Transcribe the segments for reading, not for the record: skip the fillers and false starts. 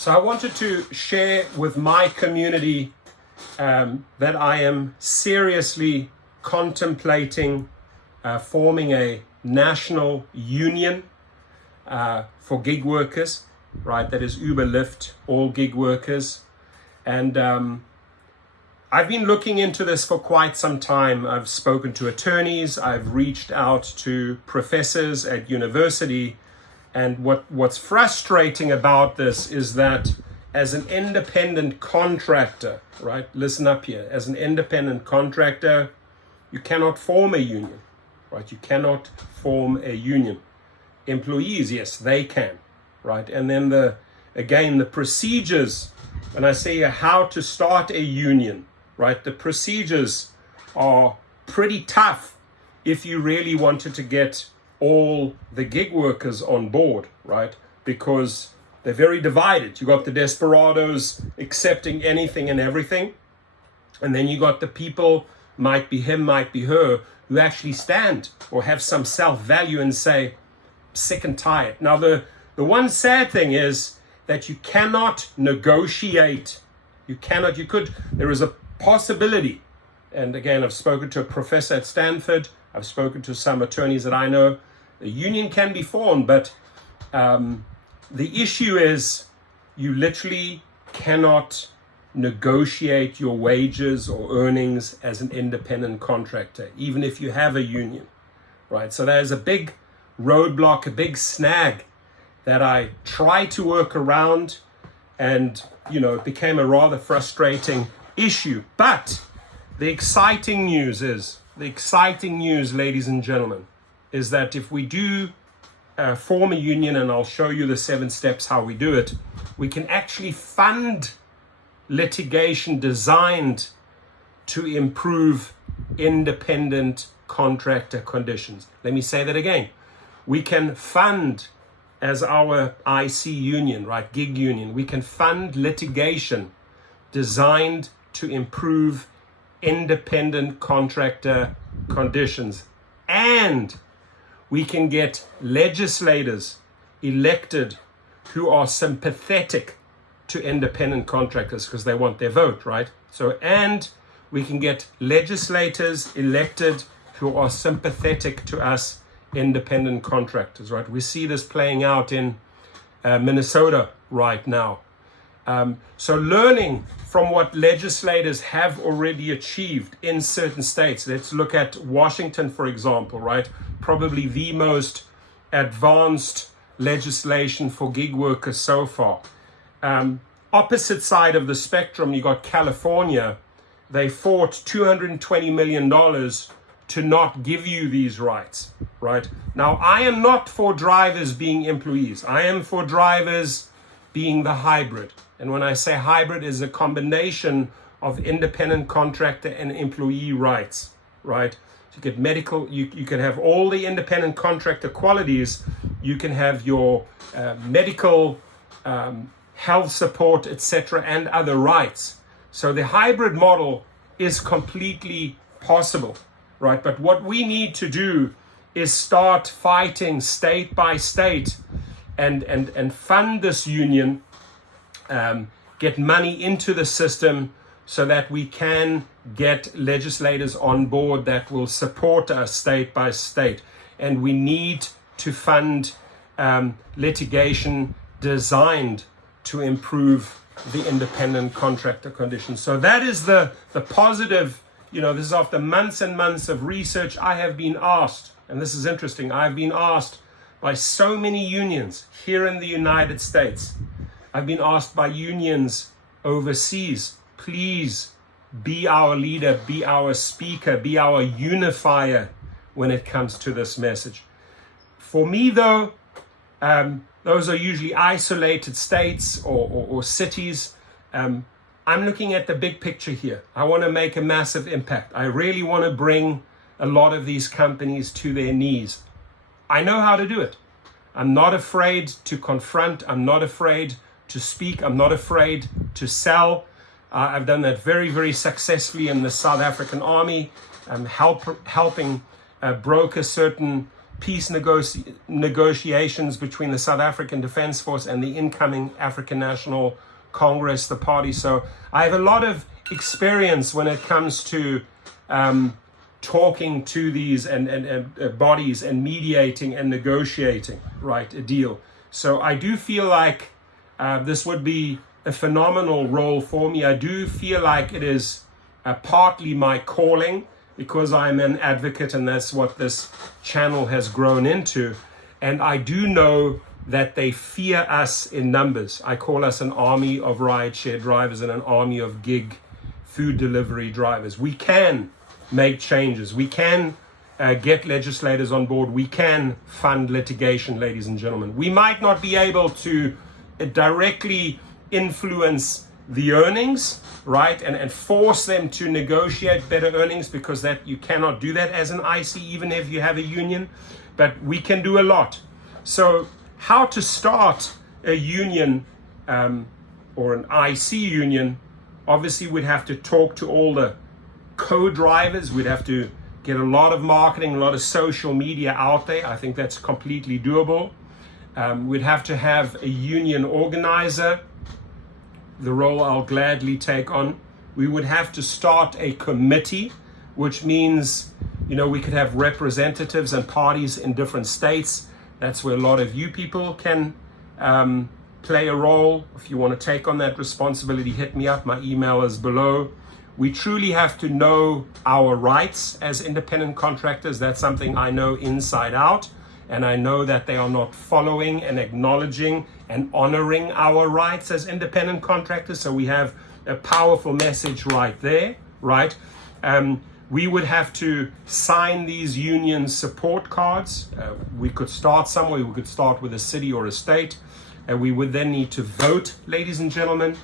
So I wanted to share with my community that I am seriously contemplating forming a national union for gig workers, right? That is Uber, Lyft, all gig workers. And I've been looking into this for quite some time. I've spoken to attorneys, I've reached out to professors at university. And what's frustrating about this is that as an independent contractor, right? Listen up here. As an independent contractor, you cannot form a union, right? You cannot form a union. Employees, yes, they can, right? And then the procedures, when I say how to start a union, right? The procedures are pretty tough if you really wanted to get all the gig workers on board, right? Because they're very divided. You got the desperados accepting anything and everything. And then you got the people, might be him, might be her, who actually stand or have some self-value and say, sick and tired. Now, the one sad thing is that you cannot negotiate. There is a possibility. And again, I've spoken to a professor at Stanford. I've spoken to some attorneys that I know. A union can be formed, but the issue is you literally cannot negotiate your wages or earnings as an independent contractor, even if you have a union, right? So there's a big roadblock, a big snag that I try to work around, and it became a rather frustrating issue. But the exciting news, ladies and gentlemen, is that if we do form a union, and I'll show you the 7 steps how we do it, we can actually fund litigation designed to improve independent contractor conditions. Let me say that again. We can fund, as our IC union, right, gig union, we can fund litigation designed to improve independent contractor conditions. And we can get legislators elected who are sympathetic to independent contractors because they want their vote, right? So, and we can get legislators elected who are sympathetic to us independent contractors, right? We see this playing out in Minnesota right now. So learning from what legislators have already achieved in certain states. Let's look at Washington, for example, right? Probably the most advanced legislation for gig workers so far. Opposite side of the spectrum, you got California. They fought $220 million to not give you these rights, right? Now, I am not for drivers being employees. I am for drivers being the hybrid. And when I say hybrid, is a combination of independent contractor and employee rights, right? You get medical, you can have all the independent contractor qualities. You can have your medical, health support, etc., and other rights. So the hybrid model is completely possible, right? But what we need to do is start fighting state by state and fund this union, get money into the system so that we can get legislators on board that will support us state by state. And we need to fund litigation designed to improve the independent contractor conditions. So that is the positive. This is after months and months of research. I have been asked, and this is interesting, I've been asked by so many unions here in the United States. I've been asked by unions overseas, please be our leader, be our speaker, be our unifier when it comes to this message. For me, though, those are usually isolated states or cities. I'm looking at the big picture here. I want to make a massive impact. I really want to bring a lot of these companies to their knees. I know how to do it. I'm not afraid to confront. I'm not afraid to speak. I'm not afraid to sell. I've done that very, very successfully in the South African Army, helping broker certain peace negotiations between the South African Defence Force and the incoming African National Congress, the party. So I have a lot of experience when it comes to talking to these and bodies and mediating and negotiating, right, a deal. So I do feel like this would be a phenomenal role for me. I do feel like it is partly my calling, because I'm an advocate, and that's what this channel has grown into. And I do know that they fear us in numbers. I call us an army of rideshare drivers and an army of gig food delivery drivers. We can make changes. We can get legislators on board. We can fund litigation, ladies and gentlemen. We might not be able to directly influence the earnings, right, and force them to negotiate better earnings, because that you cannot do that as an IC, even if you have a union, but we can do a lot. So how to start a union or an IC union? Obviously we'd have to talk to all the co-drivers. We'd have to get a lot of marketing, a lot of social media out there. I think that's completely doable. We'd have to have a union organizer, the role I'll gladly take on. We would have to start a committee, which means, you know, we could have representatives and parties in different states. That's where a lot of you people can play a role. If you want to take on that responsibility, hit me up. My email is below. We truly have to know our rights as independent contractors. That's something I know inside out. And I know that they are not following and acknowledging and honoring our rights as independent contractors. So we have a powerful message right there, right? We would have to sign these union support cards. We could start somewhere. We could start with a city or a state. And we would then need to vote, ladies and gentlemen.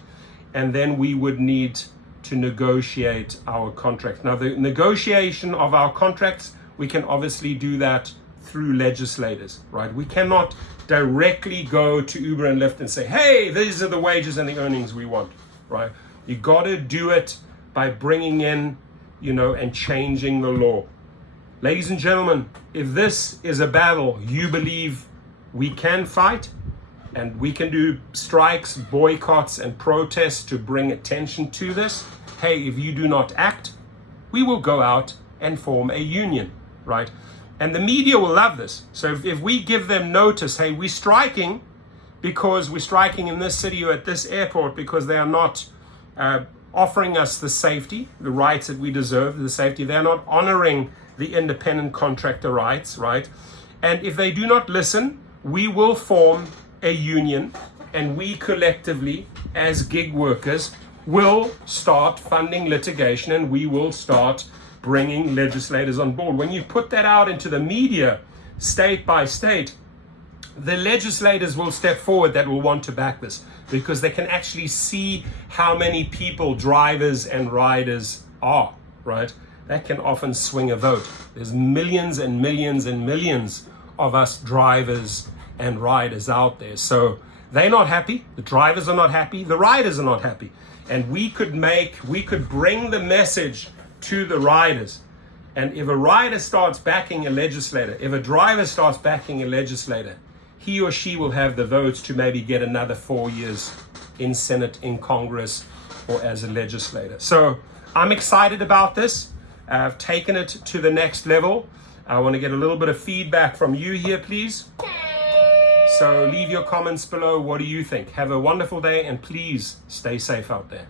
And then we would need to negotiate our contract. Now, the negotiation of our contracts, we can obviously do that through legislators, right? We cannot directly go to Uber and Lyft and say, hey, these are the wages and the earnings we want, right? You got to do it by bringing in, you know, and changing the law. Ladies and gentlemen, if this is a battle you believe we can fight, and we can do strikes, boycotts, and protests to bring attention to this, hey, if you do not act, we will go out and form a union, right? And the media will love this. So if we give them notice, hey, we're striking because we're striking in this city or at this airport because they are not offering us the safety, the rights that we deserve, the safety. They're not honoring the independent contractor rights, right? And if they do not listen, we will form a union, and we collectively, as gig workers, will start funding litigation, and we will start bringing legislators on board. When you put that out into the media, state by state, the legislators will step forward that will want to back this, because they can actually see how many people drivers and riders are, right? That can often swing a vote. There's millions and millions and millions of us drivers and riders out there. So they're not happy. The drivers are not happy. The riders are not happy. And we could bring the message to the riders. And if a rider starts backing a legislator, if a driver starts backing a legislator, he or she will have the votes to maybe get another 4 years in Senate, in Congress, or as a legislator. So I'm excited about this. I've taken it to the next level. I want to get a little bit of feedback from you here, please. So leave your comments below. What do you think? Have a wonderful day, and please stay safe out there.